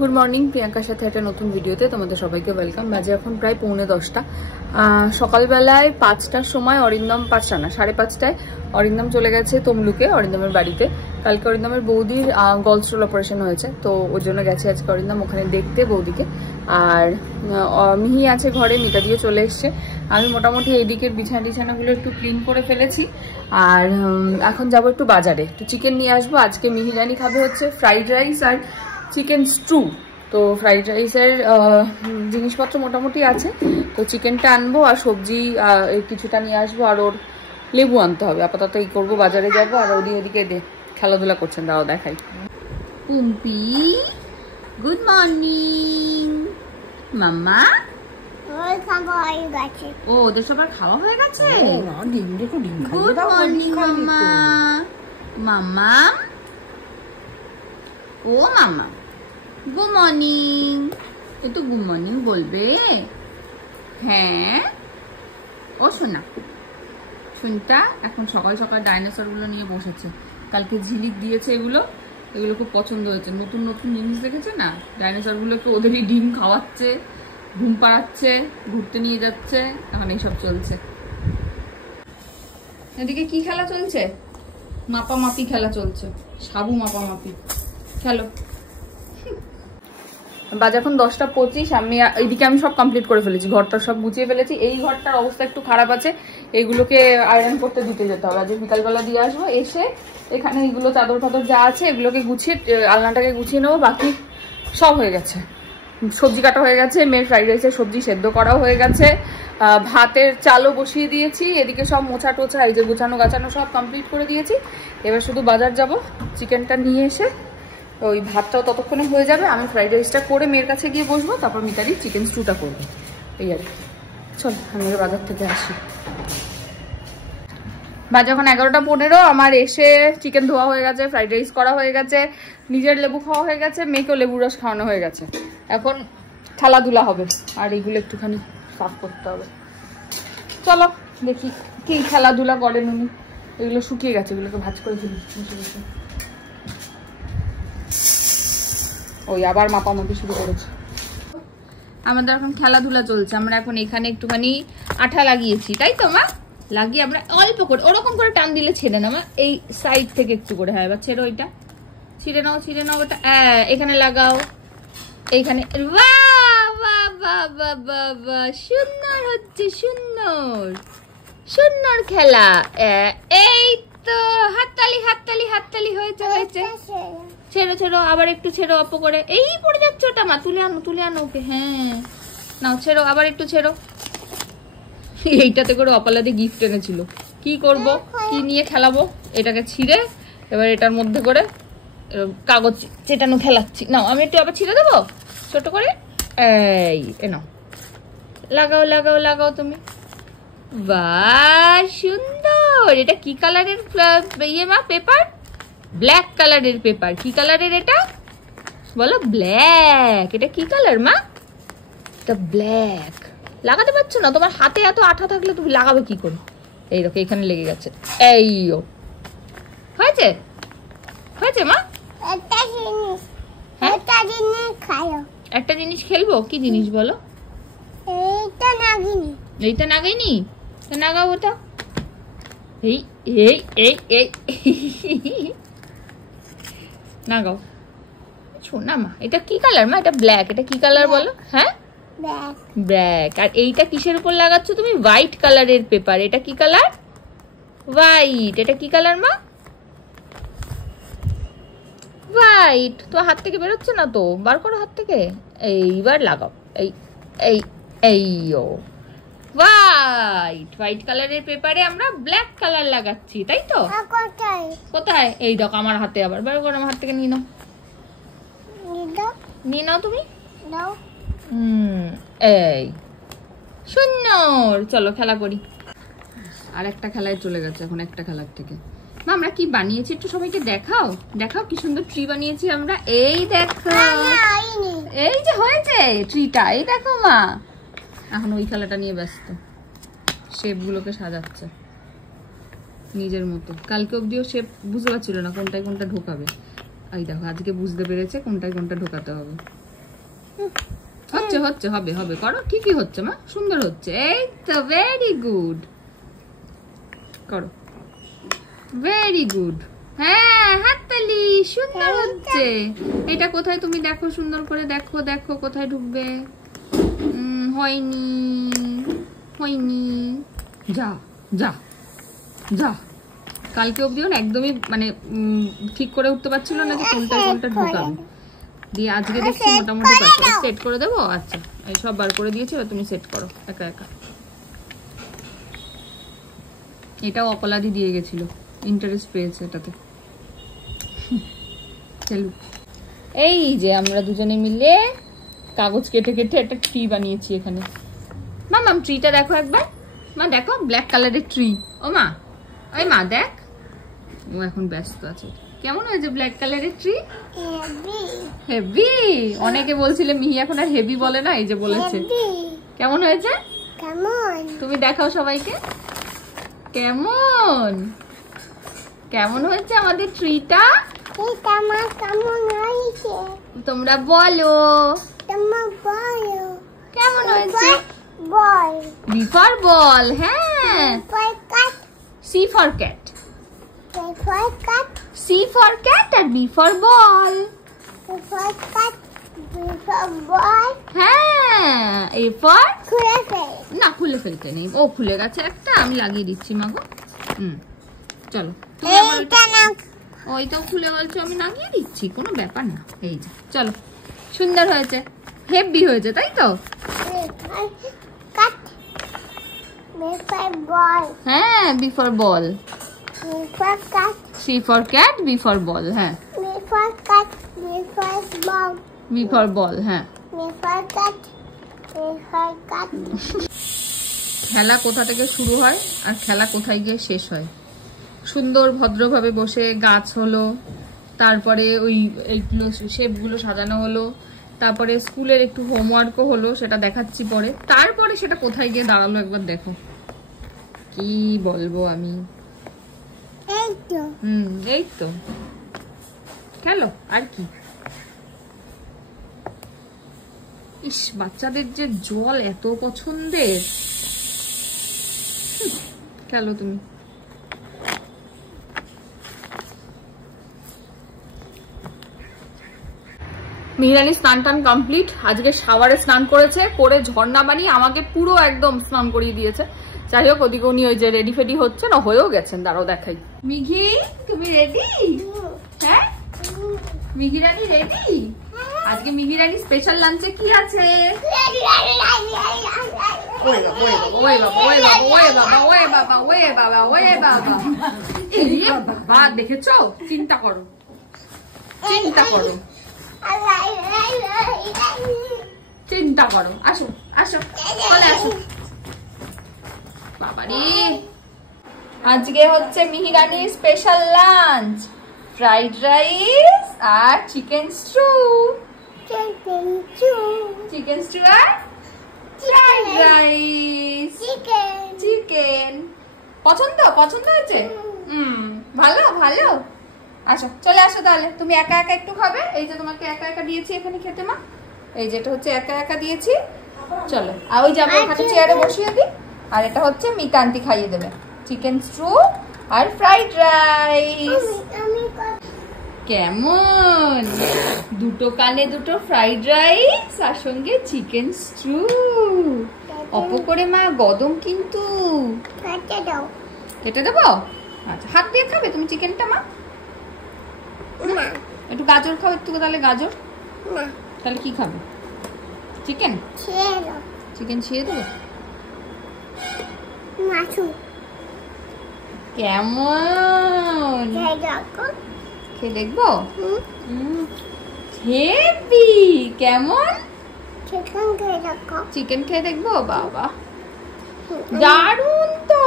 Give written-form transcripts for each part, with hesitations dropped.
Good morning, প্রিয়াঙ্কার সাথে একটা নতুন ভিডিওতে তোমাদের সবাইকে ওয়েলকাম। বাজে এখন প্রায় 9:45। সকালবেলায় 5টার সময় অরিন্দম, 5টা না 5:30টায় অরিন্দম চলে গেছে তমলুকে, অরিন্দমের বাড়িতে। কালকে অরিন্দমের বৌদির গলস্টোল অপারেশন হয়েছে, তো ওর জন্য গেছে আজকে অরিন্দম ওখানে দেখতে বৌদিকে। আর মিহি আছে ঘরে, মিতা দিয়ে চলে এসছে। আমি মোটামুটি এইদিকের বিছানাগুলো একটু ক্লিন করে ফেলেছি। আর এখন যাবো একটু বাজারে, একটু চিকেন নিয়ে আসবো। আজকে মিহি জানি খাবে হচ্ছে ফ্রাইড রাইস আর চিকেন স্টু। তো ফ্রাইড রাইসের জিনিসপত্র মোটামুটি আছে, তো চিকেনটা আনবো আর সবজি কিছুটা নিয়ে আসবো, আর ওর লেবু আনতে হবে। আপাতত এই করবো, বাজারে যাবো। আর ওদিকে খেলাধুলা করছেন, দাও দেখাই। পুম্পি, গুড মর্নিং মাম্মা। ও ওদের সবার খাওয়া হয়ে গেছে। গুড মর্নিং মাম্মা। মাম্মা, ও মাম্মা গুড মর্নিং। একটু গুড মর্নিং বলবে? হ্যাঁ ও শোনা, শুনটা এখন সকাল সকাল ডাইনোসর গুলো নিয়ে বসেছে। কালকে ঝিলিক দিয়েছে, এগুলো খুব পছন্দ হয়েছে। নতুন নতুন জিনিস দেখেছে না, ডাইনোসর গুলোকে ওদেরই ডিম খাওয়াচ্ছে, ঘুম পাড়াচ্ছে, ঘুরতে নিয়ে যাচ্ছে, এখন এইসব চলছে। এদিকে কি খেলা চলছে? মাপামাপি খেলা চলছে, সাবু মাপামাপি খেলো। বাজে এখন 10:25। এইদিকে আমি সব কমপ্লিট করে ফেলেছি, ঘরটা সব গুছিয়ে ফেলেছি। এই ঘরটার অবস্থা একটু খারাপ আছে, এইগুলোকে আয়রন করতে দিতে যেতে হবে। আজ বিকালবেলা দিয়ে আসবো, এসে এখানে এইগুলো চাদর ফাদর যা আছে এগুলোকে গুছিয়ে, আলনাটাকে গুছিয়ে নেবো। বাকি সব হয়ে গেছে, সবজি কাটা হয়ে গেছে, মেয়ের ফ্রাইড রাইসের সবজি সেদ্ধ করাও হয়ে গেছে, ভাতের চালও বসিয়ে দিয়েছি। এদিকে সব মোছা টোছা, এই যে গুছানো গাছানো সব কমপ্লিট করে দিয়েছি। এবার শুধু বাজার যাব, চিকেনটা নিয়ে এসে ওই ভাতটাও ততক্ষণে হয়ে যাবে। আমি ফ্রাইড রাইসটা করে মেয়ের কাছে গিয়ে বসবো, তারপর মিতালি চিকেন স্টুটা করবো। এই আর কি। চল আমি বাজার থেকে আসি। বাজে এখন 11:15। আমার এসে চিকেন ধোয়া হয়ে গেছে, ফ্রাইড রাইস করা হয়ে গেছে, নিজের লেবু খাওয়া হয়ে গেছে, মেয়েকেও লেবু রস খাওয়ানো হয়ে গেছে। এখন খেলাধুলা হবে, আর এইগুলো একটুখানি সাফ করতে হবে। চলো দেখি কি খেলাধুলা করেন উনি। এগুলো শুকিয়ে গেছে, এগুলোকে ভাজ করে ফেলি। ওই আবার মাপামাপি শুরু করেছে। আমাদের এখন খেলাধুলা চলছে। আমরা এখন এখানে একটুখানি আঠা লাগিয়েছি, তাই তো মা? লাগিয়ে আমরা অল্প করে, ওরকম করে টান দিলে ছেড়ে না মা, এই সাইড থেকে একটু করে। হ্যাঁ এবার ছেড়ো, ওইটা ছিঁড়ে নাও, ছিঁড়ে নাও ওটা। এখানে লাগাও, এইখানে। সুন্দর হচ্ছে, সুন্দর সুন্দর খেলা। এই তো হাততালি হাততালি হাততালি, হয়েছে হয়েছে। ছেড়ো ছেড়ো, আবার একটু ছেড়ো, অল্প করে। এই পড়ে যাচ্ছে ওটা মা, তুলে আনো ওকে। হ্যাঁ নাও ছেড়ো, আবার একটু ছেড়ো। এইটাতে করে অপালাদি গিফট এনেছিল, কি করব, কি নিয়ে খেলাবো? এটাকে ছিঁড়ে এবার এটার মধ্যে করে কাগজ চেটানো খেলাচ্ছি। নাও আমি একটু আবার ছিঁড়ে দেবো ছোট করে। এই নাও, লাগাও লাগাও লাগাও তুমি। বাহ সুন্দর। এটা কি কালারের ইয়ে মা? পেপার, ব্ল্যাক কালারের পেপার। কি কালারের এটা বলো? ব্ল্যাক। এটা কি কালার মা? এটা ব্ল্যাক। লাগাতে পারছো না, তোমার হাতে এত আঠা থাকলে তুমি লাগাবে কি করে? এই দেখো এখানে লেগে গেছে। এই হয়েছে হয়েছে মা। একটা জিনিস খেলবো, কি জিনিস বলো? এইটা নাগাইনি, নাগাও ওটা। এই এই এই এই নাগাও। শোনা মা, এটা কি কালার মা? এটা ব্ল্যাক। এটা কি কালার বলো? হ্যাঁ ব্ল্যাক। আর এইটা কিসের উপর লাগাচ্ছ তুমি? হোয়াইট কালারের পেপার। এটা কি কালার? হোয়াইট। এটা কি কালার মা? হোয়াইট। তো হাত থেকে বেরোচ্ছে না তো, বার করো হাত থেকে। এইবার লাগাও। এই এই এই ও হোয়াইট। হোয়াইট কালারের পেপারে আমরা ব্ল্যাক কালার লাগাচ্ছি, তাই তো? কোথায়? এই দেখো আমার হাতে। আবার বার করো, আমার হাত থেকে নিয়ে নাও, নিয়ে নাও তুমি। এই সুন্দর। চলো খেলা করি। আর একটা খেলায় চলে গেছে এখন, একটা খেলার থেকে। মা আমরা কি বানিয়েছি একটু সবাইকে দেখাও, দেখাও কি সুন্দর ট্রি বানিয়েছি আমরা। এই দেখো, এই যে হয়েছে ট্রিটা, এই দেখো মা। এখন ওই খেলাটা নিয়ে ব্যস্ত, শেপ গুলোকে সাজাচ্ছে নিজের মতো। কালকে অবধিও শেপ বুঝতে পারছিল না কোনটায় কোনটা ঢোকাবে। এই দেখো আজকে বুঝতে পেরেছে কোনটায় কোনটা ঢোকাতে হবে। হচ্ছে হচ্ছে, হবে হবে, করো, ঠিকই হচ্ছে মা, সুন্দর হচ্ছে, এই তো, ভেরি গুড, করো, ভেরি গুড। হ্যাঁ, হাততালি, সুন্দর হচ্ছে। এটা কোথায় তুমি দেখো, সুন্দর করে দেখো, দেখো কোথায় ঢুকবে। হয়নি হয়নি, যা যা যা। কালকে অব্দিও না একদমই মানে ঠিক করে উঠতে পারছিল না যে কোনটা কোনটা ঢুকাবে, দিয়ে আজকে দেখছি মোটামুটি পারছে। সেট করে দেবো? আচ্ছা, এই সব বার করে দিয়েছি, এবার তুমি সেট করো একা একা। এটাও অপলাদি দিয়ে গেছিল, ইন্টারেস্ট পেয়েছে এটাতে। চলো, এই যে আমরা দুজনে মিলে কাগজ কেটে কেটে একটা ট্রি বানিয়েছি এখানে। মাম ট্রিটা দেখো একবার, মা দেখো, ব্ল্যাক কালারের ট্রি। ও মা, ওই মা দেখ, ও এখন ব্যস্ত আছে। কেমন হয়েছে ব্ল্যাক কালারের ট্রি? হেভি। অনেকে বলছিলে মিহি এখন আর হেভি বলে না, এই যে বলেছে। কেমন হয়েছে? কেমন, তুমি দেখাও সবাইকে, কেমন কেমন হয়েছে আমাদের ট্রিটা? তোমরা বলো, কেমন হয়েছে? বি ফর বল, হ্যাঁ, C for cat, C for cat আর বি ফর বল। হ্যাঁ, এ ফর না, খুলে ফেলতে নেই, ও খুলে গেছে একটা, আমি লাগিয়ে দিচ্ছি মাগো। চলো, ওইটাও খুলে বলছো, আমি লাগিয়ে দিচ্ছি, কোনো ব্যাপার না। এই যে, চলো, সুন্দর হয়েছে, হেভি হয়েছে, তাই তো? হ্যাঁ, B for ball, C for cat, B for ball, হ্যাঁ, বি ফর বল, হ্যাঁ। খেলা কোথা থেকে শুরু হয় আর খেলা কোথায় গিয়ে শেষ হয়? সুন্দর ভদ্রভাবে বসে গাছ হলো, তারপরে ওই এইগুলো শেপগুলো সাজানো হলো, তারপরে স্কুলের একটু হোমওয়ার্কও হলো, সেটা দেখাচ্ছি পরে। তারপরে সেটা কোথায় গিয়ে দাঁড়ালো একবার দেখো, কি বলবো আমি। এই তো খেলো, আর কি। ইস, বাচ্চাদের যে জল এত পছন্দের। খেলো তুমি। মিহিরানি স্নান টান কমপ্লিট, আজকে শাওয়ারে স্নান করেছে, করে ঝর্ণা বানিয়ে আমাকে পুরো একদম স্নান করিয়ে দিয়েছে। যাই হোক, ওদিকে উনি ওই যে রেডি ফেডি হচ্ছে না, হয়েও গেছেন, দাঁড়াও দেখাই। মিঘি, তুমি রেডি? হ্যাঁ, মিহিরানি রেডি? আজকে মিহিরানি স্পেশাল লাঞ্চে কি আছে? দেখেছো, চিন্তা করো, চিন্তা করো, চিন্তা করো। আসো আসো, চলে আসো। বাবারে, আজকে হচ্ছে মিহিরানির স্পেশাল লাঞ্চ, ফ্রাইড রাইস আর চিকেন স্টু। চিকেন স্টু আর ফ্রাইড রাইস, চিকেন। পছন্দ, পছন্দ হয়েছে? ভালো ভালো। আসো, চলে আসো তাহলে। তুমি একা একা একটু খাবে, এই যে তোমাকে একা একা দিয়েছি এখানে খেতে মা, এই যেটা হচ্ছে একা একা দিয়েছি। চলো, আর ওই যাবো ওখানে চেয়ারে বসিয়ে দিই। আর এটা হচ্ছে মিতান্তি খাইয়ে দেবে, চিকেন স্টু আর ফ্রাইড রাইস। কেমন, দুটো কানে দুটো ফ্রাইড রাইস আর সঙ্গে চিকেন স্টু। অপ করে মা, গদম কিন্তু। কেটে দেবো? আচ্ছা, হাত দিয়ে খাবে তুমি চিকেনটা মা? একটু গাজর খাও, একটু তাহলে গাজর। তাহলে কি খাবে? চিকেন? চিকেন ছিঁড়ে দেবো? কেমন, খেয়ে দেখবো? হেভি। কেমন, চিকেন খেয়ে দেখবো? বাবা, দারুন তো।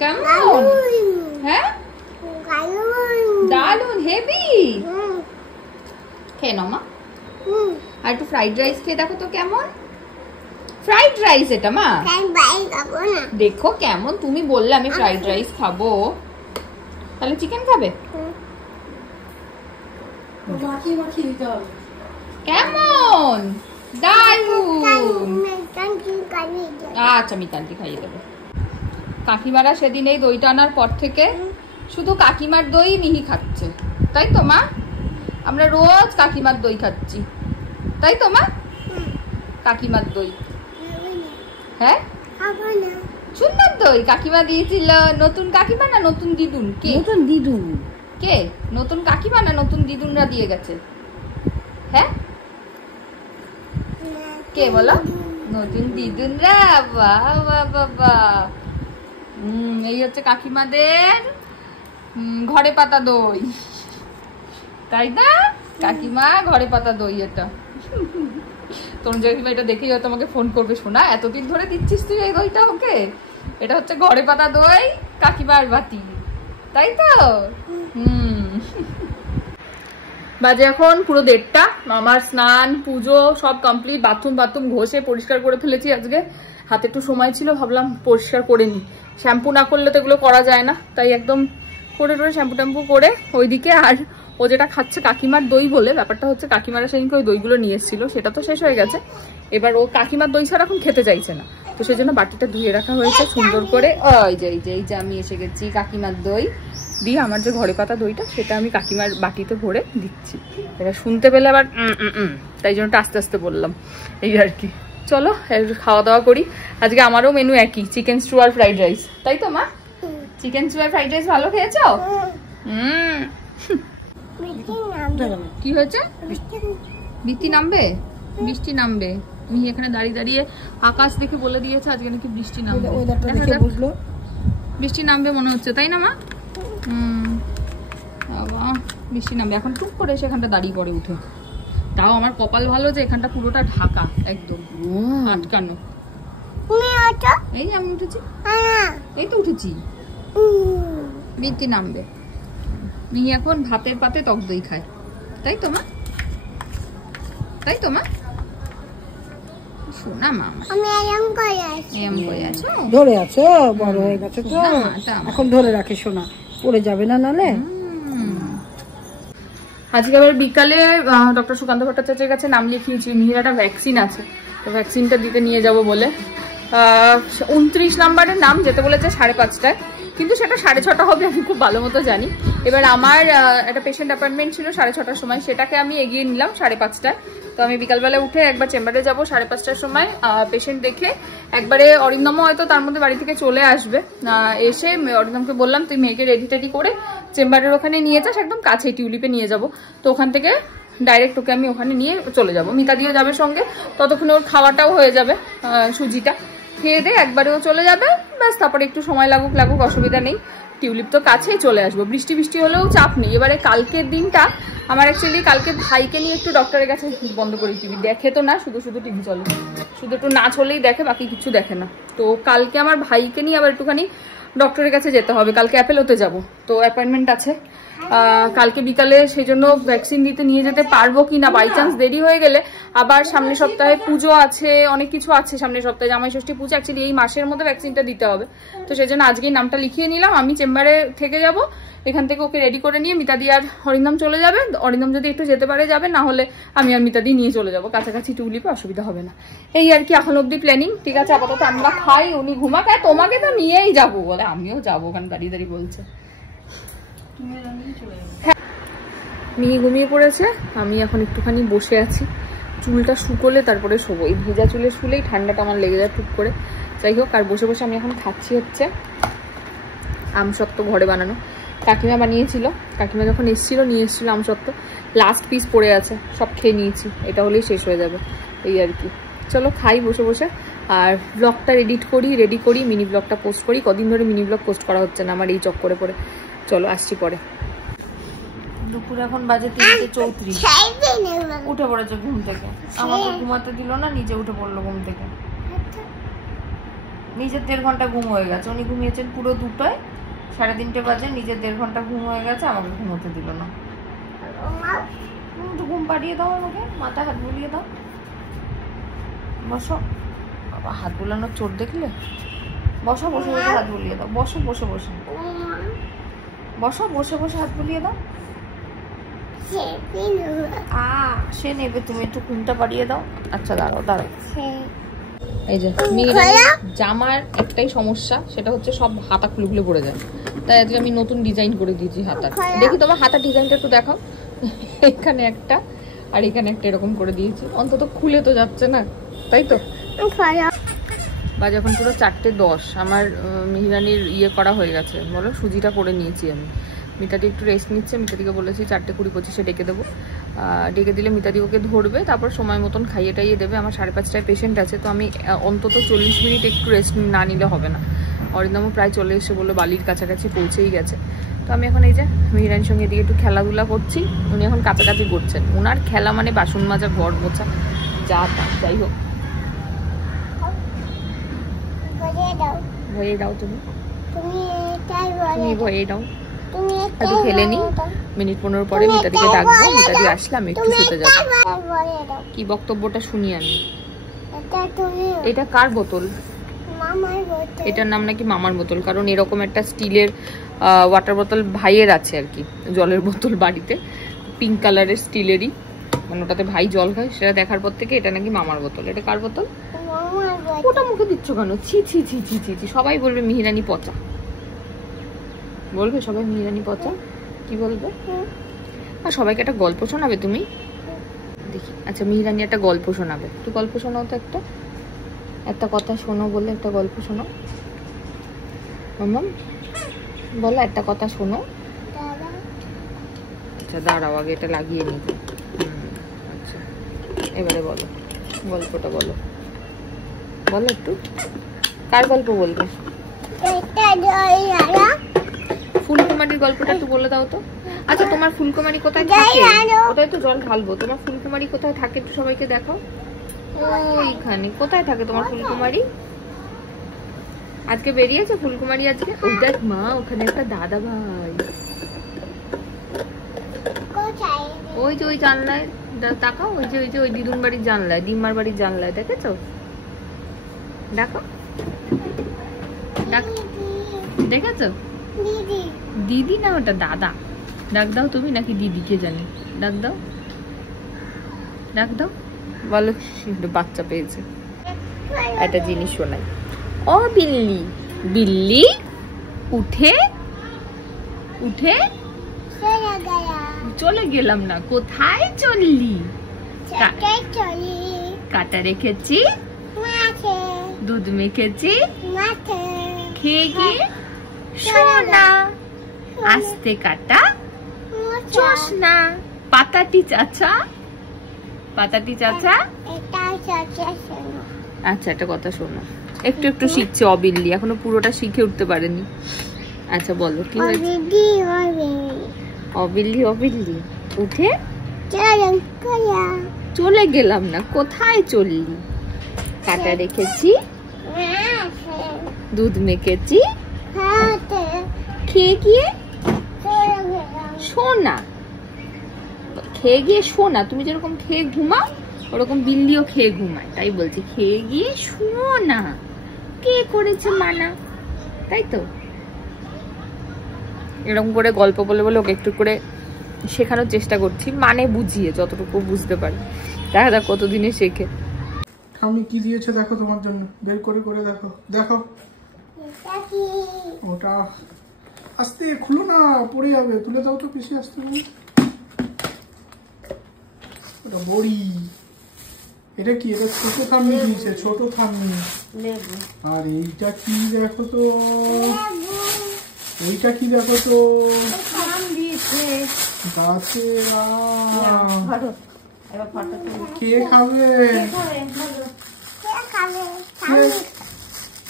কেমন? হ্যাঁ, দারুন, হেভি। খেয়ে নাও মা। আর একটু ফ্রাইড রাইস খেয়ে দেখো তো কেমন। ফ্রাইড রাইস এটা মা, দেখো কেমন। তুমি বললে আমি ফ্রাইড রাইস খাবো, তাহলে চিকেন খাবে? কেমন দারুন। আচ্ছা মিতানকে খাইয়ে দেবো। কাকিমারা সেদিন এই দইটা আনার পর থেকে শুধু কাকিমার দই মিহি খাচ্ছে, তাই তো মা? আমরা রোজ কাকিমার দই খাচ্ছি, তাই তো মা? কাকিমার দই, হ্যাঁ সুন্দর দই কাকিমা দিয়েছিল। নতুন কাকিমা না নতুন দিদুন? কে নতুন দিদুন? কে নতুন কাকিমা না নতুন দিদুনরা দিয়ে গেছে? হ্যাঁ কে বলো? নতুন দিদুনরা। বাহ বাহ বাবা। এই হচ্ছে কাকিমাদের ঘরে পাতা দই, তাই না? কাকিমা ঘরে পাতা দই। এটা তোর জেঠিমা এটা দেখেই হয়তো আমাকে ফোন করবে, শোনা এতদিন ধরে দিচ্ছিস তুই এই দইটা ওকে? এটা হচ্ছে ঘরে পাতা দই কাকিমার বাটি, তাই তো? বাজে এখন পুরো 1:30। আমার স্নান পুজো সব কমপ্লিট। বাথরুম ঘষে পরিষ্কার করে ফেলেছি। আজকে হাতে একটু সময় ছিল, ভাবলাম পরিষ্কার করে নি। শ্যাম্পু না করলে তো এগুলো করা যায় না, তাই একদম করে শ্যাম্পু ট্যাম্পু করে ওইদিকে। আর ও যেটা খাচ্ছে কাকিমার দই বলে, ব্যাপারটা হচ্ছে কাকিমারা সেদিনকে ওই দইগুলো নিয়ে এসেছিল, সেটা তো শেষ হয়ে গেছে। এবার ও কাকিমার দই ছাড়া এখন খেতে চাইছে না, তো সেই জন্য বাটিটা ধুয়ে রাখা হয়েছে সুন্দর করে। এই যে আমি এসে গেছি কাকিমার দই দিয়ে। আমার যে ঘরে পাতা দইটা সেটা আমি কাকিমার বাটিতে ভরে দিচ্ছি। এটা শুনতে পেলে আবার তাই জন্য আস্তে আস্তে বললাম, এই আর কি। চলো খাওয়া দাওয়া করি। আজকে আমারও মেনু একই, চিকেন স্টু আর ফ্রাইড রাইস, তাই তো মা? চিকেন স্টু আর ফ্রাইড রাইস ভালো খেয়েছো? কি হয়েছে? বৃষ্টি নামবে? বৃষ্টি নামবে। তুমি এখানে দাঁড়িয়ে দাঁড়িয়ে আকাশ দেখে বলে দিয়েছে আজকে নাকি বৃষ্টি নামবে। বৃষ্টি নামবে মনে হচ্ছে, তাই না মা? বাবা বৃষ্টি নামবে। এখন টুক করে সেখানটা দাঁড়িয়ে পড়ে উঠে। তাও আমার কপাল ভালো যে এখানটা পুরোটা ঢাকা, একদম আটকানো। এই যে আমি উঠেছি, এই তো উঠেছি। বৃষ্টি নামবে। মিহি এখন ভাতের পাতে টক দই খায়, তাই তো মা? তাই তো মা? শোনা মা ধরে আছো, বড় হয়ে গেছে তো এখন ধরে রাখে, শোনা পড়ে যাবে না নালে। আজকে আবার বিকালে ডক্টর সুকান্ত ভট্টাচার্যের কাছে নাম লিখিয়েছি। মিহির একটা ভ্যাকসিন আছে, তো ভ্যাকসিনটা দিতে নিয়ে যাব বলে 29 নাম্বারের নাম যেতে বলেছে 5:30টায়, কিন্তু সেটা 6:30 হবে আমি খুব ভালো মতো জানি। এবার আমার একটা পেশেন্ট অ্যাপয়েন্টমেন্ট ছিল 6:30টার সময়, সেটাকে আমি এগিয়ে নিলাম 5:30টায়। তো আমি বিকালবেলা উঠে একবার চেম্বারে যাব 5:30টার সময়, পেশেন্ট দেখে একবারে অরিন্দমও হয়তো তার মধ্যে বাড়ি থেকে চলে আসবে। এসে অরিন্দমকে বললাম তুই মেয়েকে রেডি টেডি করে চেম্বারের ওখানে নিয়ে যাস, একদম কাছে টিউলিপে নিয়ে যাব। তো ওখান থেকে ডাইরেক্ট ওকে আমি ওখানে নিয়ে চলে যাব, মিতা দিয়েও যাবে সঙ্গে। ততক্ষণে ওর খাওয়াটাও হয়ে যাবে, সুজিটা খেয়ে দিয়ে একবারেও চলে যাবে, ব্যাস। তারপরে একটু সময় লাগুক অসুবিধা নেই, টিউলিপ তো কাছেই চলে আসবো। বৃষ্টি হলেও চাপ নেই। এবারে কালকের দিনটা আমার অ্যাকচুয়ালি কালকে ভাইকে নিয়ে একটু ডক্টরের কাছে, বন্ধ করি টিভি, দেখে তো না, শুধু টিভি চলে, শুধু একটু নাচ হলেই দেখে, বাকি কিছু দেখে না। তো কালকে আমার ভাইকে নিয়ে আবার একটুখানি ডক্টরের কাছে যেতে হবে, কালকে অ্যাপেলোতে যাব, তো অ্যাপয়েন্টমেন্ট আছে কালকে বিকালে। সেই জন্য ভ্যাকসিন দিতে নিয়ে যেতে পারবো কি না, বাই চান্স দেরি হয়ে গেলে আবার সামনের সপ্তাহে পুজো আছে, অনেক কিছু আছে সামনের সপ্তাহে, জামাই ষষ্ঠী পুজো, অ্যাকচুয়ালি এই মাসের মধ্যে ভ্যাকসিনটা দিতে হবে। তো সেই জন্য আজকেই নামটা লিখিয়ে নিলাম। আমি চেম্বারে থেকে যাব, এখান থেকে ওকে রেডি করে নিয়ে মিতাদি আর অরিন্দম চলে যাবে। অরিন্দম যদি একটু যেতে পারে যাবে, না হলে আমি আর মিতাদি নিয়ে চলে যাবো, কাছাকাছি টিউলিপে, অসুবিধা হবে না। এই আর কি এখন অব্দি প্ল্যানিং। ঠিক আছে, আপাতত আমরা খাই, উনি ঘুমাক, তোমাকে তো নিয়েই যাবো বলে আমিও যাবো, ওখানে দাঁড়িয়ে বলছে। মিহি ঘুমিয়ে পড়েছে, আমি এখন একটুখানি বসে আছি। চুলটা শুকোলে তারপরে শোবো, এই ভেজা চুলে শুলেই ঠান্ডাটা আমার লেগে যায় টুক করে। যাই হোক, আর বসে বসে আমি এখন খাচ্ছি হচ্ছে আমসত্ত্ব, ঘরে বানানো, কাকিমা বানিয়েছিল। কাকিমা যখন এসেছিল নিয়ে এসেছিল আমসত্ত্ব, লাস্ট পিস পড়ে আছে, সব খেয়ে নিয়েছি, এটা হলেই শেষ হয়ে যাবে, এই আর কি। চলো খাই বসে বসে, আর ব্লগটা রেডি করি, মিনি ব্লগটা পোস্ট করি। কদিন ধরে মিনি ব্লগ পোস্ট করা হচ্ছে না আমার এই চক্করে পড়ে। চলো আসছি পরে। দুপুর এখন বাজে 3:34, উঠে পড়েছে ঘুম থেকে, আমাকে ঘুমাতে দিল না, নিজে উঠে পড়লো ঘুম থেকে। নিজের 1.5 ঘন্টা ঘুম হয়ে গেছে, উনি ঘুমিয়েছেন পুরো 2টায়, 3:30 বাজে, নিজের 1.5 ঘন্টা ঘুম হয়ে গেছে, আমাকে ঘুমোতে দিল না। একটু ঘুম পাড়িয়ে দাও আমাকে, মাথায় হাত বুলিয়ে দাও, বসো। বাবা হাত বুলানোর চোট দেখলে, বসো, বসে বসে হাত বুলিয়ে দাও, বসো বসে বসে, বসো বসে বসে হাত বুলিয়ে দাও। সে নেবে, তুমি একটু ঘুমটা পাড়িয়ে দাও। আচ্ছা দাঁড়াও দাঁড়াও। এই যে জামার একটাই সমস্যা, সেটা হচ্ছে সব হাতা খুলে খুলে পড়ে যায়, তাই আজকে আমি নতুন ডিজাইন করে দিয়েছি হাতার। দেখি তোমার হাতার ডিজাইনটা একটু দেখাও। এখানে একটা আর এখানে একটা এরকম করে দিয়েছি, অন্তত খুলে তো যাচ্ছে না, তাই তো। বাজে এখন পুরো 4:10। আমার মিহিরানির ইয়ে করা হয়ে গেছে, বলো সুজিটা করে নিয়েছি আমি। মিতাদি একটু রেস্ট নিচ্ছে, মিতাদিকে বলেছি 4:20-25 ডেকে দেবো। ডেকে দিলে মিতাদি ওকে ধরবে, তারপর সময় মতন খাইয়ে টাইয়ে দেবে। আমার 5:30টায় পেশেন্ট আছে, তো আমি অন্তত 40 মিনিট একটু রেস্ট না নিলে হবে না। অরিন্দমও প্রায় চলে এসে বললো, বালির কাছাকাছি পৌঁছেই গেছে। তো আমি এখন এই যে মিহিরানির সঙ্গে এদিকে একটু খেলাধুলা করছি। উনি এখন কাছাকাছি করছেন, ওনার খেলা মানে বাসন মাজা, ঘর মোছা, যা তা। যাই হোক, ভয়ে দাও তুমি ভয়ে দাও। আজকে খেলে নি, মিনিট 15 পরে মিতাদিকে ডাকবো। মিতাদি আসলে আমি একটু শুতে যাবো। কি বক্তব্যটা শুনি আমি? এটা কার বোতল? এটার নাম নাকি মামার বোতল, কারণ এরকম একটা স্টিলের ওয়াটার বোতল ভাইয়ের আছে আর কি, জলের বোতল বাড়িতে, পিঙ্ক কালারের স্টিলেরই, মানে ওটাতে ভাই জল খায়। সেটা দেখার পর থেকে এটা নাকি মামার বোতল। এটা কার বোতল? ওটা মুখে দিচ্ছ কেন? ছি ছি ছি ছি ছি ছি। সবাই বলবে মিহিরানি পচা, বলবে সবাই মিহিরানি পচা। কি বলবে? আর সবাইকে একটা গল্প শোনাবে তুমি? দেখি। আচ্ছা মিহিরানি একটা গল্প শোনাবে, একটু গল্প শোনাও তো। একটা কথা শোনো বলে একটা গল্প শোনাও। মাম্মাম বলো একটা কথা শোনো। আচ্ছা দাঁড়াও, আগে এটা লাগিয়ে নিই। আচ্ছা এবারে বলো, গল্পটা বলো, বলো একটু। কার গল্প বলবে? ফুলকুমারির গল্পটা একটু বলে দাও তো। আচ্ছা তোমার ফুলকুমারি কোথায় থাকে? ওটাই তো জল ঢালবো। তোমার ফুলকুমারি কোথায় থাকে একটু সবাইকে দেখাও। ওইখানে কোথায় থাকে তোমার ফুলকুমারি? আজকে বেরিয়েছে ফুলকুমারি আজকে? ওই দেখ মা, ওখানে একটা দাদা ভাই, ওই যে ওই জানলায় তাকাও, ওই যে ওই দিদুন বাড়ির জানলায়, দিম্মার বাড়ির জানলায়, দেখেছো? দেখো দেখেছো? দিদি না ওটা দাদা। ডাক দাও তুমি, নাকি দিদি কে জানি। ডাক দাও, ডাক দাও। বলো বাচ্চা পেয়েছে। একটা জিনিস শোনাই। ও বিল্লি, বিল্লি উঠে উঠে চলে গেলাম না। কোথায় চললি? কাটা রেখেছি, দুধ মেখেছি, খেয়ে গিয়ে সোনা, আস্তে কাটা চোষনা। পাতাটি চাচা, পাতাটি চাচা। আচ্ছা একটা কথা শোনো, একটু একটু শিখছে অবিল্লি, এখনো পুরোটা শিখে উঠতে পারেনি। আচ্ছা বলো কি হয়েছে? অবিল্লি অবিল্লি উঠে চলে গেলাম না। কোথায় চললি? কাটা রেখেছি, দুধ মেখেছি, খেয়ে গিয়ে সোনা। খেয়ে গিয়ে সোনা, তুমি যেরকম খেয়ে ঘুমাও ওরকম বিল্লিও খেয়ে ঘুমায়, তাই বলছি খেয়ে গিয়ে সোনা। কে করেছে মানা? তাই তো। এরকম করে গল্প বলে বলে ওকে একটু করে শেখানোর চেষ্টা করছি, মানে বুঝিয়ে যতটুকু বুঝতে পারি। দেখা যাক কতদিনে শেখে। আমি কি দিয়েছে দেখো তোমার জন্য, বের করে করে দেখো। দেখো ওটা আস্তে খুলো না, পড়ে যাবে। তুলে দাও তো পিছিয়ে আসতে হবে। ওটা বড়ি। এটা কি? এটা ছোট থাম্মি দিয়েছে, ছোট থাম্মি। আর এইটা কি দেখো তো, এইটা কি দেখো তো, গাছে কে খাবে?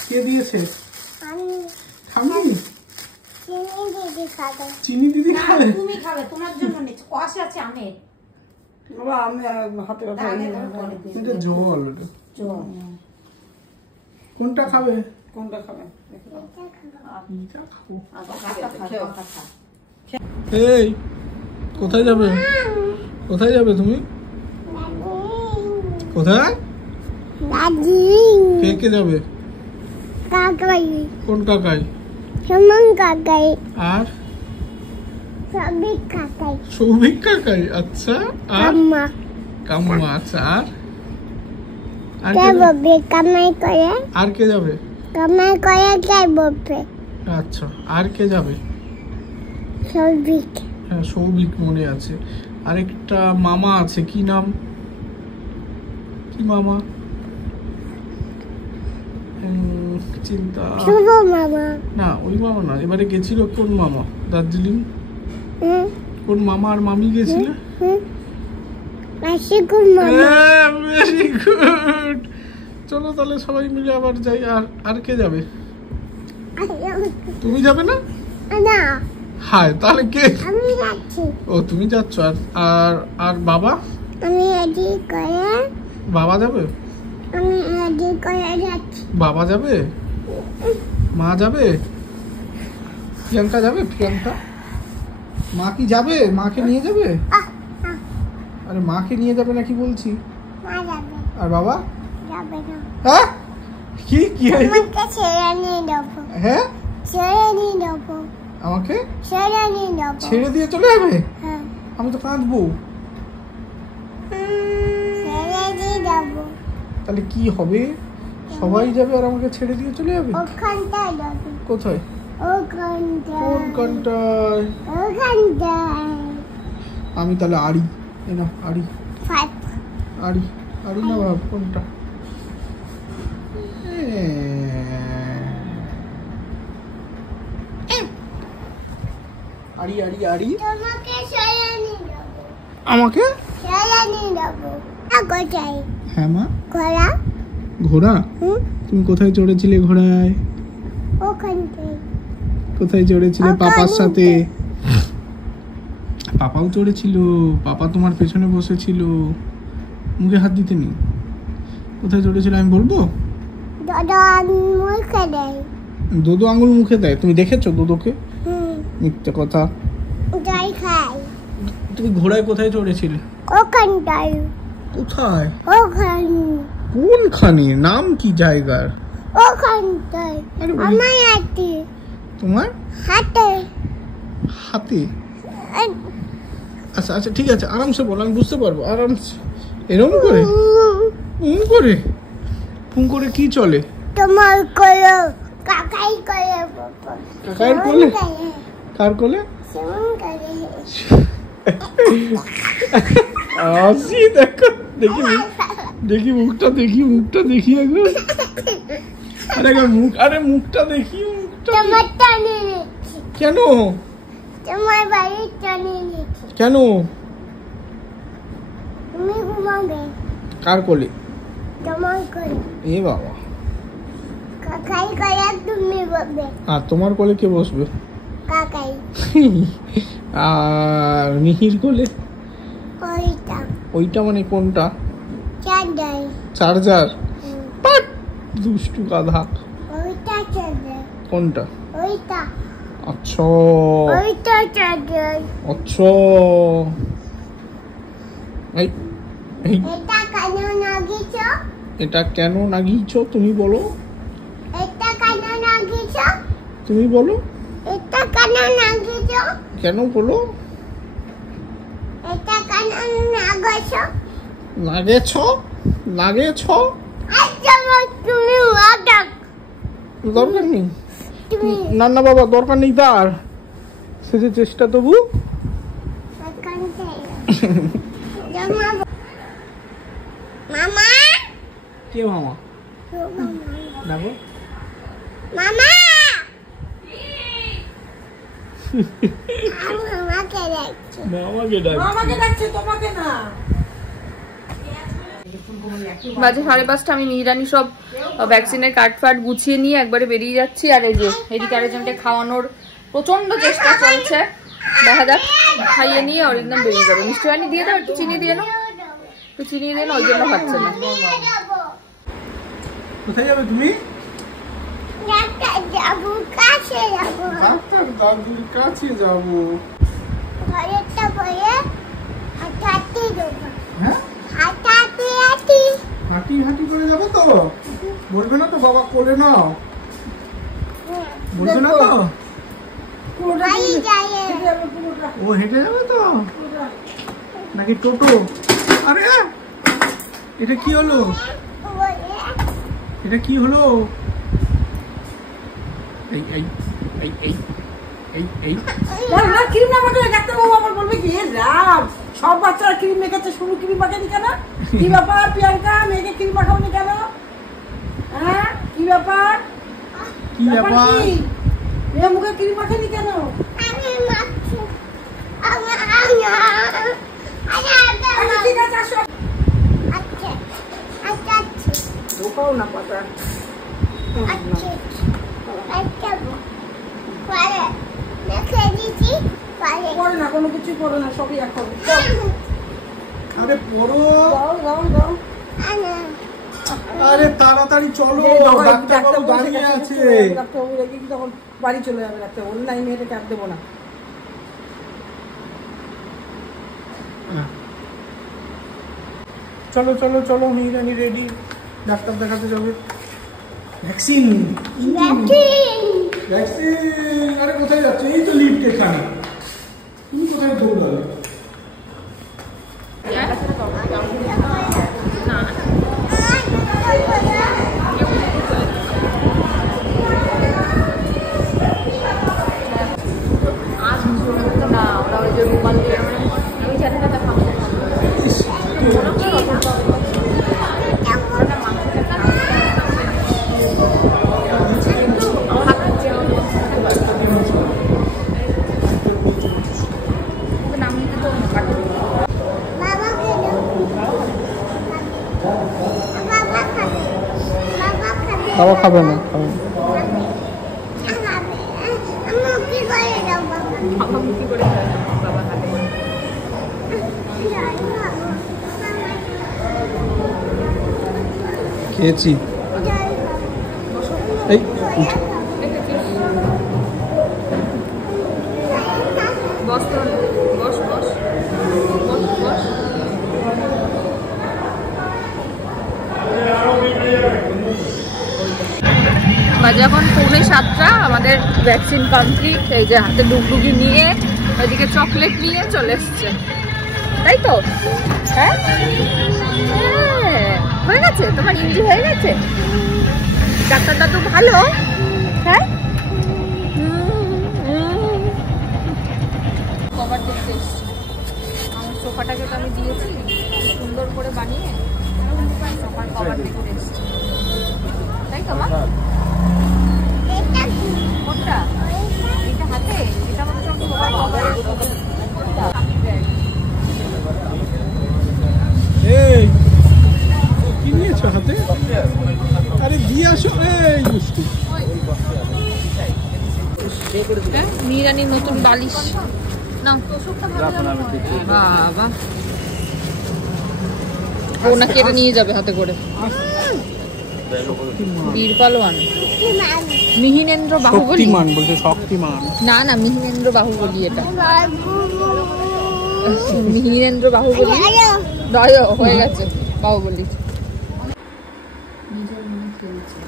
কে দিয়েছে? চিনি দিদি খাবে? তুমি খাবে, তোমার জন্য নিচ্ছে। কষ আছে আমের। বাবা আমি হাতে এটা জল। কোনটা খাবে? কোনটা খাবে? এই কোথায় যাবে? কোথায় যাবে তুমি? কোথায়? কে কে যাবে? কাকাই। কোন কাকাই? সুমন কাকাই। আর সৌভিক কাকাই। আচ্ছা, আর কাম্মা। আচ্ছা, আর আর কে যাবে? আচ্ছা, আর কে যাবে? হ্যাঁ, সৌভিক মনে আছে। আরেকটা মামা আছে, কি নাম? কি মামা? চিন্তা না, ওই মামা না। এবারে গেছিল কোন মামা দার্জিলিং? কোন মামা আর মামি গেছিল? Very good. চলো তাহলে সবাই মিলে আবার যাই। আর কে যাবে? তুমি যাবে না? হ্যাঁ, তাহলে কে? ও, তুমি যাচ্ছ। আর আর বাবা? বাবা যাবে? বাবা যাবে? মা যাবে? প্রিয়াঙ্কা যাবে? প্রিয়াঙ্কা মা কি যাবে? মাকে নিয়ে যাবে? আরে মাকে নিয়ে যাবে নাকি বলছি। আর বাবা? হ্যাঁ, কি কি হ্যাঁ, আমাকে ছেড়ে দিয়ে চলে যাবে? আমি তো কাঁদবো। তাহলে কি হবে? সবাই যাবে আর আমাকে ছেড়ে দিয়ে চলে যাবে? কোথায়? কোনখানটায়? আমি তাহলে আড়ি না, আড়ি আড়ি আড়ি না বাবা, কোনটা? আড়ি আড়ি আড়ি। আমাকে? হ্যাঁ মা। ঘোড়া? তুমি কোথায় চড়েছিলে ঘোড়ায়? কোথায় চড়েছিলে? পাপার সাথে। পাপাও চড়েছিল। পাপা তোমার পেছনে বসেছিল। মুখে হাত দিতে নেই। কোথায় চড়েছিল আমি বলবো? দোদো আঙুল মুখে দেয়। তুমি দেখেছো দোদোকে? মিথ্যে কথা। তুমি ঘোড়ায় কোথায় চড়েছিলে? কোথায়? কোনখানে? নাম কি জায়গার? তোমার হাতে। আচ্ছা আচ্ছা, ঠিক আছে, আরামসে বল, আমি বুঝতে পারবো। আরামসে। এরকম করে করে ফুং করে কি চলে? তোমার কোলে। কাকাই কোলে। কার কোলে? আসি, দেখো, দেখি মুখটা দেখি এখন। আরে মুখটা দেখি। কেন? তোমার বাড়ি কেন? তুমি ঘুমাবে। কার কোলে? তোমার কোলে। এ বাবা। কাকাই কোলে তুমি বসবে। আর তোমার কোলে কে বসবে? কাকাই। আর মিহির কোলে? ওইটা মানে কোনটা? চার্জার। দুষ্টু গাধা। ওইটা চার্জার। কোনটা? ওইটা। আচ্ছা, ওইটা চার্জার। আচ্ছা, এটা কেন লাগিয়েছো? এটা কেন লাগিয়েছো তুমি বলো? এটা কেন লাগিয়েছো? তুমি বলো। এটা কেন লাগিয়েছো? কেন বলো? এটা কেন লাগেছো? আচ্ছা, তুমি লাগাক। দরকার নেই। না বাবা, দরকার নেই তার। শেষে চেষ্টা তবু। মামা। কে মামা? দেখো মামা। মামাকে ডাকছে, তোমাকে না। বাজে 5:30। আমি মিহিরানি সব ভ্যাকসিনের কার্ড ফার্ড গুছিয়ে নিয়ে একবারে বেরিয়ে যাচ্ছি। আর এই যে এদিকে আরেকজনকে খাওয়ানোর প্রচন্ড চেষ্টা চলছে। দেখা যাক, খাইয়ে নিয়ে ওর একদম বেরিয়ে যাবে। মিষ্টি পানি দিয়ে দাও, একটু চিনি দিয়ে নাও, ওই জন্য খাচ্ছে না। কোথায় যাবে তুমি? দাদুর কাছে যাবো। হাঁটি করে যাবো তো? বলবে না তো বাবা কোলে নাও? বলবে না তো? ও হেঁটে যাবে তো নাকি টোটো? আরে এটা কি হলো? এটা কি হলো? এই এই এই এই এই এই ক্রিম না মাখলে ডাক্তারবাবু আবার বলবে কি রাম সব বাচ্চারা ক্রিম মেখেছে শুধু ক্রিম মাখেনি কেন? কি ব্যাপার প্রিয়াঙ্কা, মেয়েকে ক্রিম মাখাওনি কেন? হ্যাঁ কি ব্যাপার? কি ব্যাপার? মেয়ে মুখে ক্রিম মাখেনি কেন? ঠিক আছে আসো। ঢোকাও না পাতা। পরে না, কোনো কিছু পরে না, সবই এখন। আরে পড়ো। দাও দাও দাও। আরে তাড়াতাড়ি চলো, ডাক্তারবাবু দাঁড়িয়ে আছে। ডাক্তারবাবু রেখে কি তখন বাড়ি চলে যাবে ডাক্তারবাবু? না এই মেয়েটা ক্যাব দেবো না। চলো চলো চলো, মিহিরানি রেডি, ডাক্তার দেখাতে যাবে। Vaccine vaccine. আরে কোথায় যাচ্ছে? এই তো লিফট এখানে। তুমি কোথায় দৌড়ালে? বাবা খাবে না, খাবে না। খেয়েছি। এই বস বস বস বস। বাজে এখন 6:45, আমাদের ভ্যাকসিন কমপ্লিট। এই যে হাতে ডুগডুগি নিয়ে, ওইদিকে চকলেট নিয়ে চলে এসছে, তাই তো? হ্যাঁ হয়ে গেছে, তোমার ইঞ্জি হয়ে গেছে। ডাক্তারটা তো ভালো। হ্যাঁ কভার দেখতে এসছি। আমার সোফাটাকে তো আমি দিয়েছি সুন্দর করে বানিয়ে, সোফার কভার দেখতে এসছি, তাই তো? মা কোনটা? এটা হাতে, এটা মনে হচ্ছে সোফার কভার। এই কি নিয়েছো হাতে? আরে দিয়ে আসো। এই দুষ্টু। মিহিরানির নতুন বালিশ না বাবা, ও নাকি এটা নিয়ে যাবে হাতে করে। বীর পালোয়ান, মিহিনেন্দ্র বাহুবলী বলছে। শক্তিমান না না, মিহিনেন্দ্র বাহুবলী। এটা মিহিনেন্দ্র বাহুবলী দয় হয়ে গেছে বাহুবলী। নিজের মনে খেলছে,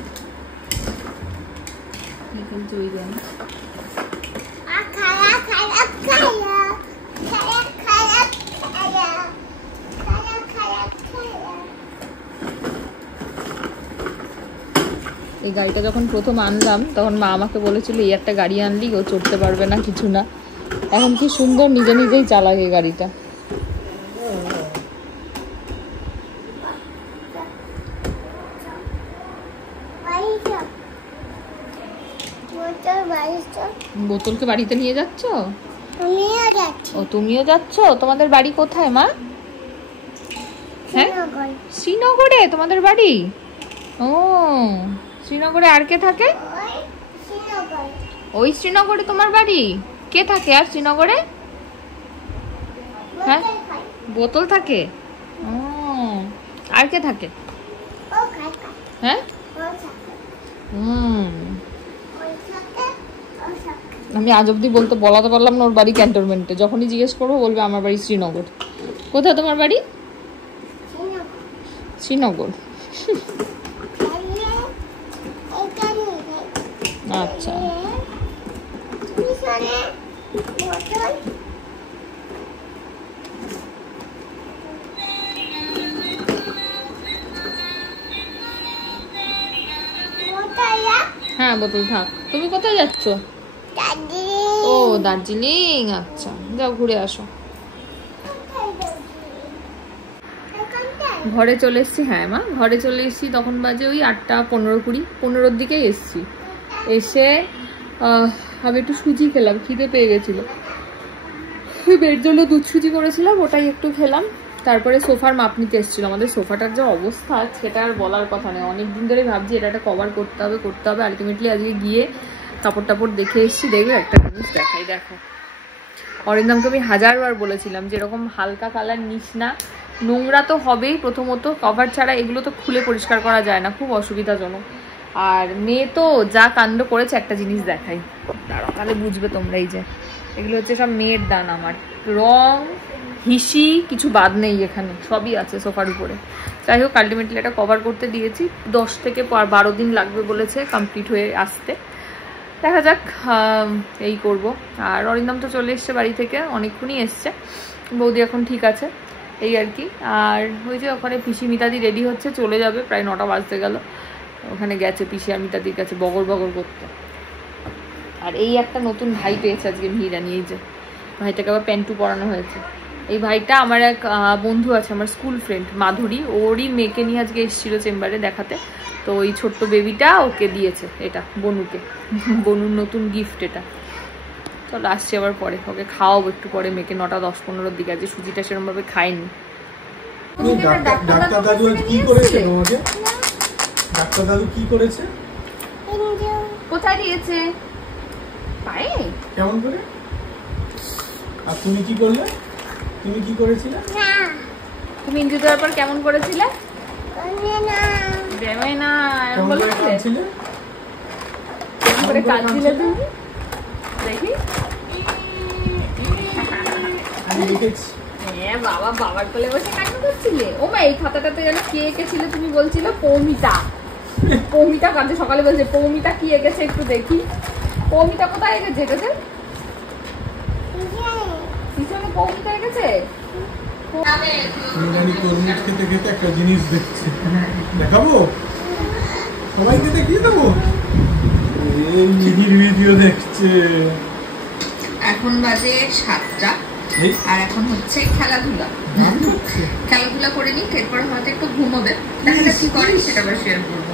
কি খেলছে ওই জানি। এই গাড়িটা যখন প্রথম আনলাম তখন মা আমাকে বলেছিল এই একটা গাড়ি আনলি ও চড়তে পারবে না, কিছু না। এখন কি সুন্দর নিজে নিজেই চালায় এই গাড়িটা। বোতলকে বাড়িতে নিয়ে যাচ্ছ? ও তুমিও যাচ্ছ? তোমাদের বাড়ি কোথায় মা? হ্যাঁ শ্রীনগরে তোমাদের বাড়ি? ও শ্রীনগরে আর কে থাকে? ওই শ্রীনগরে তোমার বাড়ি? কে থাকে আর শ্রীনগরে? হ্যাঁ বোতল থাকে। ও আর কে থাকে? হ্যাঁ আমি আজ অব্দি বলাতে পারলাম না ওর বাড়ি ক্যান্টনমেন্টে। যখনই জিজ্ঞেস করবো বলবে আমার বাড়ি শ্রীনগর। কোথায় তোমার বাড়ি? শ্রীনগর। আচ্ছা হ্যাঁ বোতল থাক। তুমি কোথায় যাচ্ছ? ও দার্জিলিং, আচ্ছা যাও ঘুরে আসো। ঘরে চলে এসছি। হ্যাঁ মা ঘরে চলে এসছি, তখন বাজে ওই 8টা 15-20-15 দিকেই এসছি। এসে আমি একটু সুজি খেলাম, খিদে পেয়ে গেছিল, মেয়ের জন্য দুধ সুজি করেছিলাম, ওটাই একটু খেলাম। তারপরে সোফার মাপ নিতে এসেছিল। আমাদের সোফাটার যে অবস্থা সেটা আর বলার কথা নেই। অনেকদিন ধরে ভাবছি এটা একটা কভার করতে হবে। আলটিমেটলি আজকে গিয়ে কাপড় টাপড় দেখে এসেছি। দেখবে একটা জিনিস দেখাই, দেখো অরিন্দমকে আমি 1000বার বলেছিলাম যে এরকম হালকা কালার নিস না, নোংরা তো হবেই, প্রথমত কভার ছাড়া এগুলো তো খুলে পরিষ্কার করা যায় না, খুব অসুবিধাজনক। আর মেয়ে তো যা কাণ্ড করেছে, একটা জিনিস দেখাই দাঁড়াও তাহলে বুঝবে তোমরা। এই যে এগুলো হচ্ছে সব মেয়ের দান, আমার রং হিসি কিছু বাদ নেই, এখানে সবই আছে সোফার উপরে। যাই হোক আলটিমেটলি এটা কভার করতে দিয়েছি, 10 থেকে 12 দিন লাগবে বলেছে কমপ্লিট হয়ে আসতে। দেখা যাক এই করব। আর অরিন্দম তো চলে এসছে বাড়ি থেকে, অনেকক্ষণই এসছে। বৌদি এখন ঠিক আছে, এই আর কি। আর ওই যে ওখানে পিসি মিতাদি রেডি হচ্ছে, চলে যাবে, প্রায় 9টা বাজতে গেল। ওখানে গেছে পিসি আর মিতাদির কাছে বগর করতে। আর এই একটা নতুন ভাই পেয়েছে আজকে মিহিরানি, এই যে ভাইটাকে আবার প্যান্টু পরানো হয়েছে। এই ভাইটা আমার এক বন্ধু আছে, আমার স্কুল ফ্রেন্ড মাধুরী, ওরই মেয়েকে নিয়ে আজকে এসেছিল চেম্বারে দেখাতে। তো ওই ছোট্ট বেবিটা ওকে দিয়েছে, এটা বনুকে, বনুর নতুন গিফট এটা। চলো আসছি আবার পরে, ওকে খাওয়াবো একটু পরে মেয়েকে, 9টা 10-15 দিকে। আজকে সুজিটা সেরকম ভাবে খাইনি। ডাক্তার দাদু কি করেছে তোমাকে? ডাক্তার দাদু কি করেছে? কোথায় দিয়েছে? পায়ে? কেমন করে? আর তুমি কি করলে? তুমি কি করেছিলে? তুমি ইঞ্জুরি দেওয়ার পর কেমন করেছিলে? দেবে না বলেছিলে? কেমন করে কাঁদছিলে তুমি? দেখি বাবা, বাবার কোলে বসে কান্না করছিলে। ও মা, এই খাতাটাতে যেন কে এঁকেছিল তুমি বলছিল? পৌমিতা। পৌমিতা কাঁদে, সকালে বলছে পৌমিতা কি এঁকেছে একটু দেখি। পৌমিতা কোথায় এঁকেছে? এটাতে পিছনে পৌমিতা এঁকেছে। তরমুজ খেতে খেতে একটা জিনিস দেখছি, দেখাবো সবাইকে, দেখিয়ে দেবো। এই মিহির ভিডিও দেখছে। এখন বাজে 7টা, আর এখন হচ্ছে খেলাধুলা করে নিই, এরপরে হয়তো একটু ঘুমোবে। দেখা যাক কি করে, সেটা আবার শেয়ার করবো।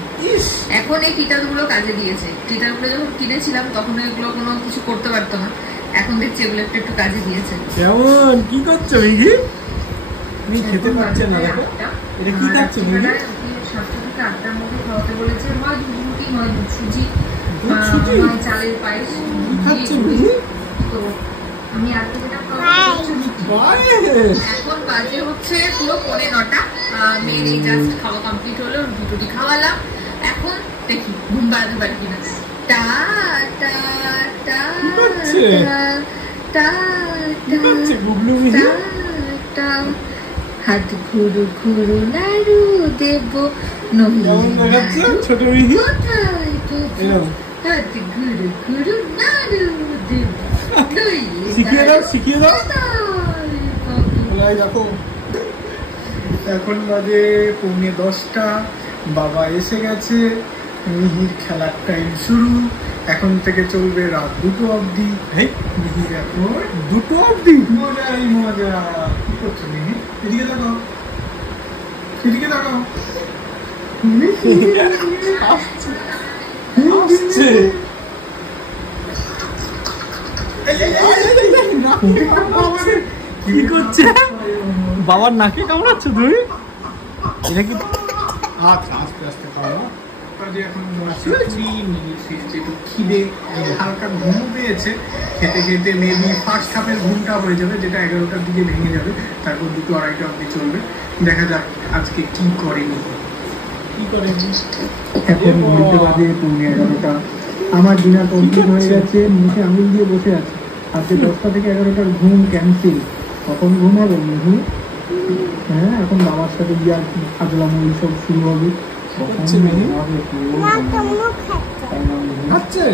এখন এই টিটারগুলো কাজে দিয়েছে। টিটারগুলো যখন কিনেছিলাম তখন এগুলো কোনো কিছু করতে পারতো না, এখন দেখছি এগুলো একটু কাজে দিয়েছে। কেমন কি করছো মিহি? তুমি খেতে পারছো না? দেখো এটা কি খাচ্ছ মিহি? 7টা থেকে 8টার মধ্যে খাওয়াতে বলেছে। হয় দুধ রুটি, নয় দুধ সুজি, নয় চালের পায়েস। তো আমি আজকে যেটা এখন বাজে হচ্ছে পুরো 9:15। মেয়ের এই জাস্ট খাওয়া কমপ্লিট হলো, রুটি খাওয়ালাম। এখন দেখি ঘুম পাড়াতে পারি কিনা। টা টা টা টা টা হাত ঘুরু ঘুরু নাড়ু দেব ছোট মিহি। হাত ঘুরু ঘুরু নাড়ু দেব। শিখিয়ে দাও। দেখো এখন বাজে 9:45। বাবা এসে গেছে, মিহির খেলার টাইম শুরু। এখন থেকে চলবে রাত 2টো অবধি। মিহির এখন 2টো অবধি মজাই মজা। কি করছো মিহি? এদিকে দেখাও, এদিকে দেখাও। আসছে কি করছে? বাবার নাকে কামড়াচ্ছ তুই? এটা কি? আচ্ছা আস্তে আস্তে খাওয়া। এখন একটু খিদে, হালকা ঘুম পেয়েছে। খেতে খেতে মেবি ফার্স্ট হাফের ঘুমটা হয়ে যাবে, যেটা 11টার দিকে ভেঙে যাবে। তারপর 2টো 2:30 অবধি চলবে। দেখা যাক আজকে কি করেনি। এখন ঘুমতে বাজে 11:30। আমার ডিনার কমপ্লিট হয়ে গেছে, মুখে আঙুল দিয়ে বসে আছে। আজকে 10টা থেকে 11টার ঘুম ক্যান্সেল। কখন ঘুমাবো মিহি? হ্যাঁ, এখন বাবার সাথে গিয়ে আর ফাজলামো এইসব শুরু হবে। খাচ্ছে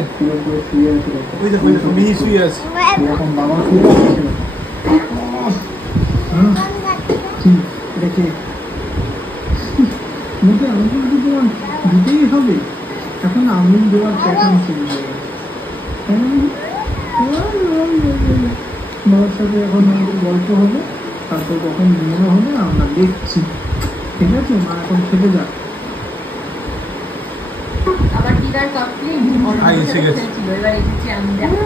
ওই দেখো মিহি শুয়ে আছে এখন বাবা শুয়ে আছে দেখি মুখে আঙুল দিতেই হবে এখন আঙুল দেওয়ার প্যাটার্ন শুরু হয়ে গেছে বাবার সাথে এখন আমাদের গল্প হবে তারপর কখন ঘুমানো হবে আমরা দেখছি ঠিক আছে মা এখন খেতে যাক আবার ডিনার কমপ্লিট এসে গেছে এবার এসেছি আমি দেখো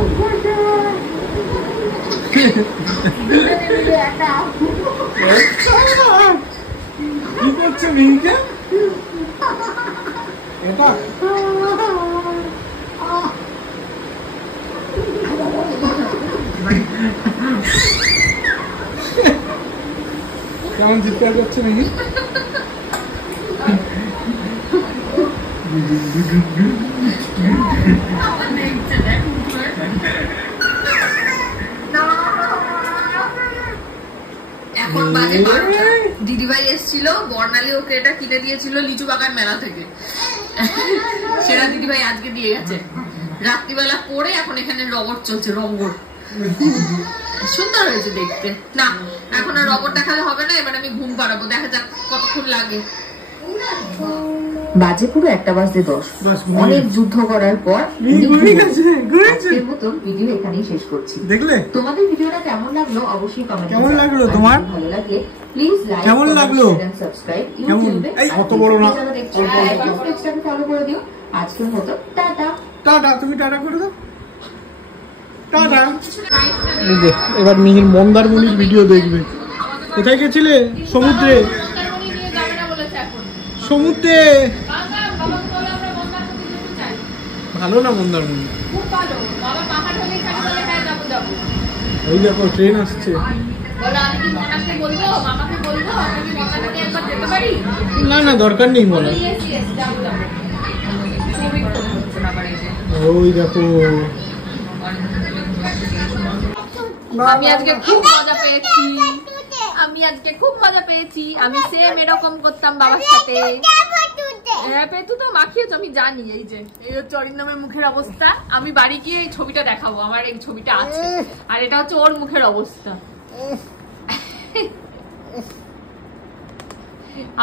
কি করছে মিহিকে এটা কেমন চিৎকার করছে মিহি এখন বাজে দিদিভাই এসেছিল বর্ণালী ওকে এটা কিনে দিয়েছিল লিচু বাগান মেলা থেকে সেটা দিদিভাই আজকে দিয়ে গেছে রাত্রিবেলা পরে এখন এখানে রবট চলছে রবট সুন্দর হয়েছে দেখতে না এখন আর রবট দেখালে হবে না এবার আমি ঘুম পাড়াবো দেখা যাক কতক্ষণ লাগে বাজে পুরো 1টা বাজতে 10 অনেক যুদ্ধ করার পর আজকের মতো ভিডিও এখানেই শেষ করছি দেখলে তোমাদের ভিডিওটা কেমন লাগলো অবশ্যই কমেন্টে কেমন লাগলো তোমার ভালো লাগলে প্লিজ লাইক কেমন লাগলো সাবস্ক্রাইব কেমন এই কত বড় না পেজটাকে ফলো করে দিও আজকের মতো টাটা টাটা তুমি টাটা করে দাও টাটা এই যে এবার মিহির মন্দারমণির ভিডিও দেখবে কোথায় গেছিলে সমুদ্রে সমুদ্রে ভালো না মন্দারমণি ওই দেখো ট্রেন আসছে না না দরকার নেই বলা ওই দেখো আমি আজকে খুব মজা পেয়েছি আমি সেম এরকম করতাম বাবার সাথে হ্যাঁ পেতু তো মাখিয়েছো আমি জানি এই যে এই হচ্ছে অরিন্দমের মুখের অবস্থা আমি বাড়ি গিয়ে এই ছবিটা দেখাবো আমার এই ছবিটা আছে আর এটা হচ্ছে ওর মুখের অবস্থা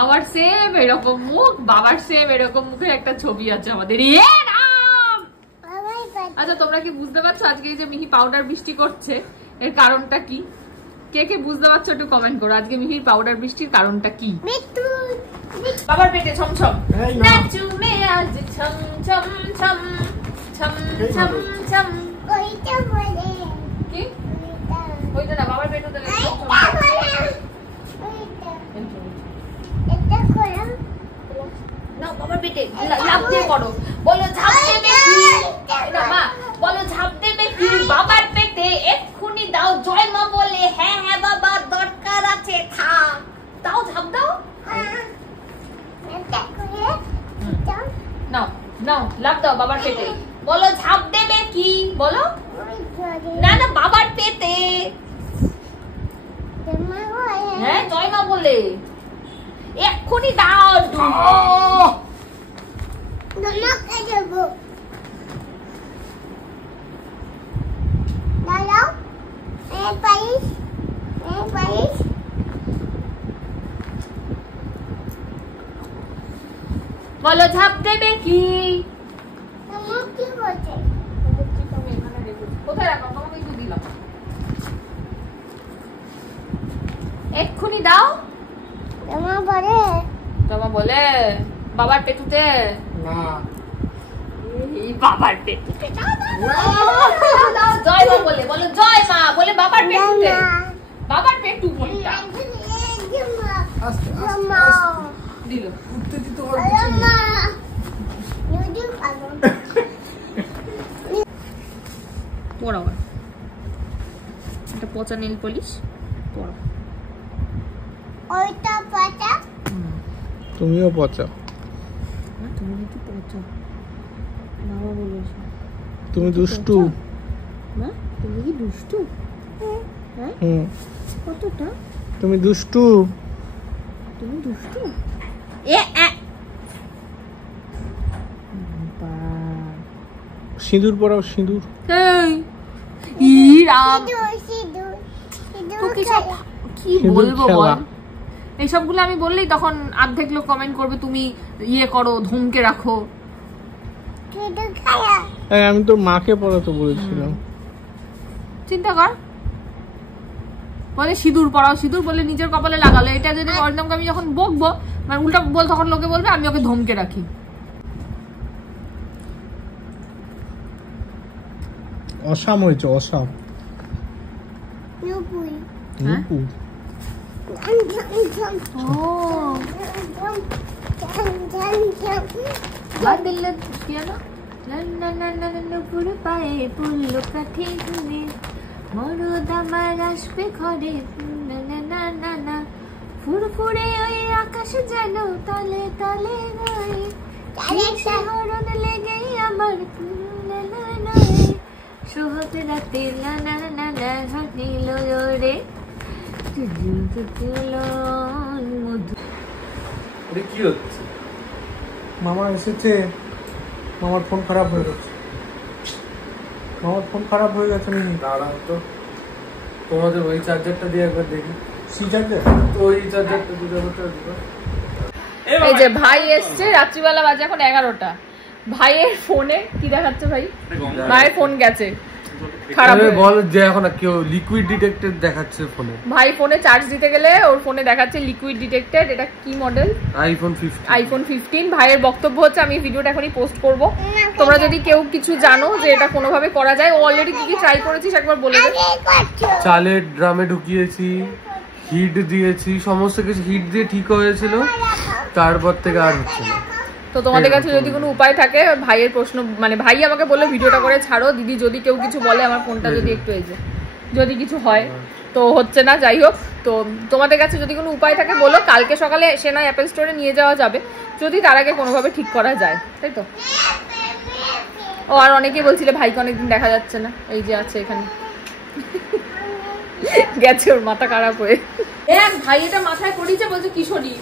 আমার সেম এরকম মুখ বাবার সেম এরকম মুখের একটা ছবি আছে আমাদের আচ্ছা তোমরা কি বুঝতে পারছো আজকে এই যে মিহি পাউডার বৃষ্টি করছে এর কারণটা কি কে কে বুঝতে পারছো একটু কমেন্ট করো আজকে মিহির পাউডার বৃষ্টির কারণটা কি বাবার পেটে ছমছম নাচু মে আজ ছম ছম ছম ছম ছম ছম ওইটা বলে কি ওইটা না বাবার পেটে দিলে ছম এটা করো না বাবার পেটে লাফ দিয়ে করো বলো ঝাঁপ দেবে কি না মা বলো ঝাঁপ দেবে কি বাবার পেটে এক্ষুনি দাও জয় মা বলে হ্যাঁ হ্যাঁ বাবা দরকার আছে থাক দাও ঝাঁপ দাও নাও নাও লাফ দাও বাবার পেটে বলো ঝাঁপ দেবে কি বলো না না বাবার পেটে হ্যাঁ জয় মা বলে এক্ষুনি দাও বলো ঝাঁপ দেবে কি কোথায় রাখো তোমাকে একটু দিলাম এক্ষুনি দাও তোমা বলে বাবার পেটুতে না বাবার পেটুতে জয় মা বলে বলো জয় মা বলে বাবার পেটুতে বাবার পেটু কোনটা দিল উঠতে দিতে পড়াও একটা পচা নীল পলিশ পড়াও ওইটা পাতা তুমিও পচা তুমি কি পচা বাবা বলেছে তুমি দুষ্টু না তুমি কি দুষ্টু হ্যাঁ হুম কতটা তুমি দুষ্টু এ এ সিঁদুর পরাও, সিঁদুর। কি বলবো বল, এইসবগুলো আমি বললেই তখন অর্ধেক লোক কমেন্ট করবে তুমি ইয়ে করো, ধমকে রাখো। আমি তোর মাকে পড়াতে বলেছিলাম। চিন্তা কর, বলে সিঁদুর পরাও, সিঁদুর বলে নিজের কপালে লাগালো। এটা যদি অরিন্দমকে আমি যখন বকবো, মানে উল্টা বল, তখন লোকে বলবে আমি ওকে ধমকে রাখি। অসাম হয়েছে, অসাম। ফুরফুরে ওই আকাশে যেন তলে তলে লেগেই আমার সোহাতে রাতে নিল রে কি হচ্ছে? মামা এসেছে, মামার ফোন খারাপ হয়ে গেছে, মামার ফোন খারাপ হয়ে গেছে। দাঁড়াও তো, তোমাদের ওই চার্জারটা দিয়ে একবার দেখি। সি চার্জার তো, ওই চার্জারটা দিতে হতো। এই যে ভাই এসছে, রাত্রিবেলা বাজে এখন 11টা। ভাইয়ের ফোনে কি দেখাচ্ছে ভাই? ভাইয়ের ফোন গেছে খারাপ, বল যে এখন কেউ লিকুইড ডিটেক্টেড দেখাচ্ছে ফোনে। ভাই ফোনে চার্জ দিতে গেলে ওর ফোনে দেখাচ্ছে লিকুইড ডিটেক্টেড। এটা কি মডেল? আইফোন 15। ভাইয়ের বক্তব্য হচ্ছে, আমি ভিডিওটা এখনই পোস্ট করব, তোমরা যদি কেউ কিছু জানো যে এটা কোনোভাবে করা যায়। ও অলরেডি কি কি ট্রাই করেছিস একবার বলে দে। চালের ড্রামে ঢুকিয়েছি, হিট দিয়েছি, সমস্ত কিছু হিট দিয়ে ঠিক হয়েছিল, তারপর থেকে আর হচ্ছে না। তো তোমাদের কাছে যদি কোনো উপায় থাকে, ভাইয়ের প্রশ্ন, মানে ভাই আমাকে বললো ভিডিওটা করে ছাড়ো দিদি, যদি কেউ কিছু বলে আমার ফোনটা যদি একটু এই যে যদি কিছু হয়, তো হচ্ছে না, যাই হোক। তো তোমাদের কাছে যদি কোনো উপায় থাকে বলো, কালকে সকালে সে নয় অ্যাপেল স্টোরে নিয়ে যাওয়া যাবে, যদি তার আগে কোনোভাবে ঠিক করা যায়, তাই তো। ও আর অনেকেই বলছিলে ভাইকে অনেকদিন দেখা যাচ্ছে না, এই যে আছে এখানে গেছে ওর মাথা খারাপ হয়ে। ভাই এটা মাথায় পড়িয়েছে, বলছে কিশোরী।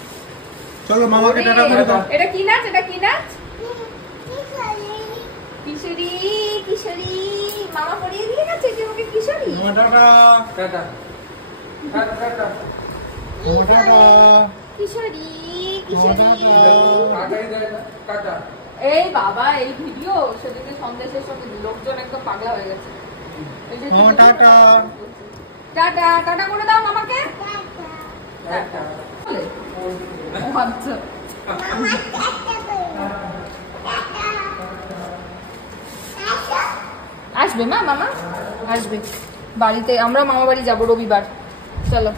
চলো মামাকে টাটা করে দাও। এটা কি নাচ? এটা কি নাচ? কিশোরী, কিশোরী মামা পড়িয়ে দিয়ে গেছে তোমাকে কিশোরী। টাটা টাটা টাটা টাটা। কিশোরী, কিশোরী টাটা। এই বাবা, এই ভিডিও সেদিকে সন্দেশের সঙ্গে লোকজন একদম পাগলা হয়ে গেছে। টাটা টাটা টাটা করে দাও মামাকে। টাটা। আচ্ছা, আসবে মা, মামা আসবে বাড়িতে, আমরা মামা বাড়ি যাবো রবিবার। চলো।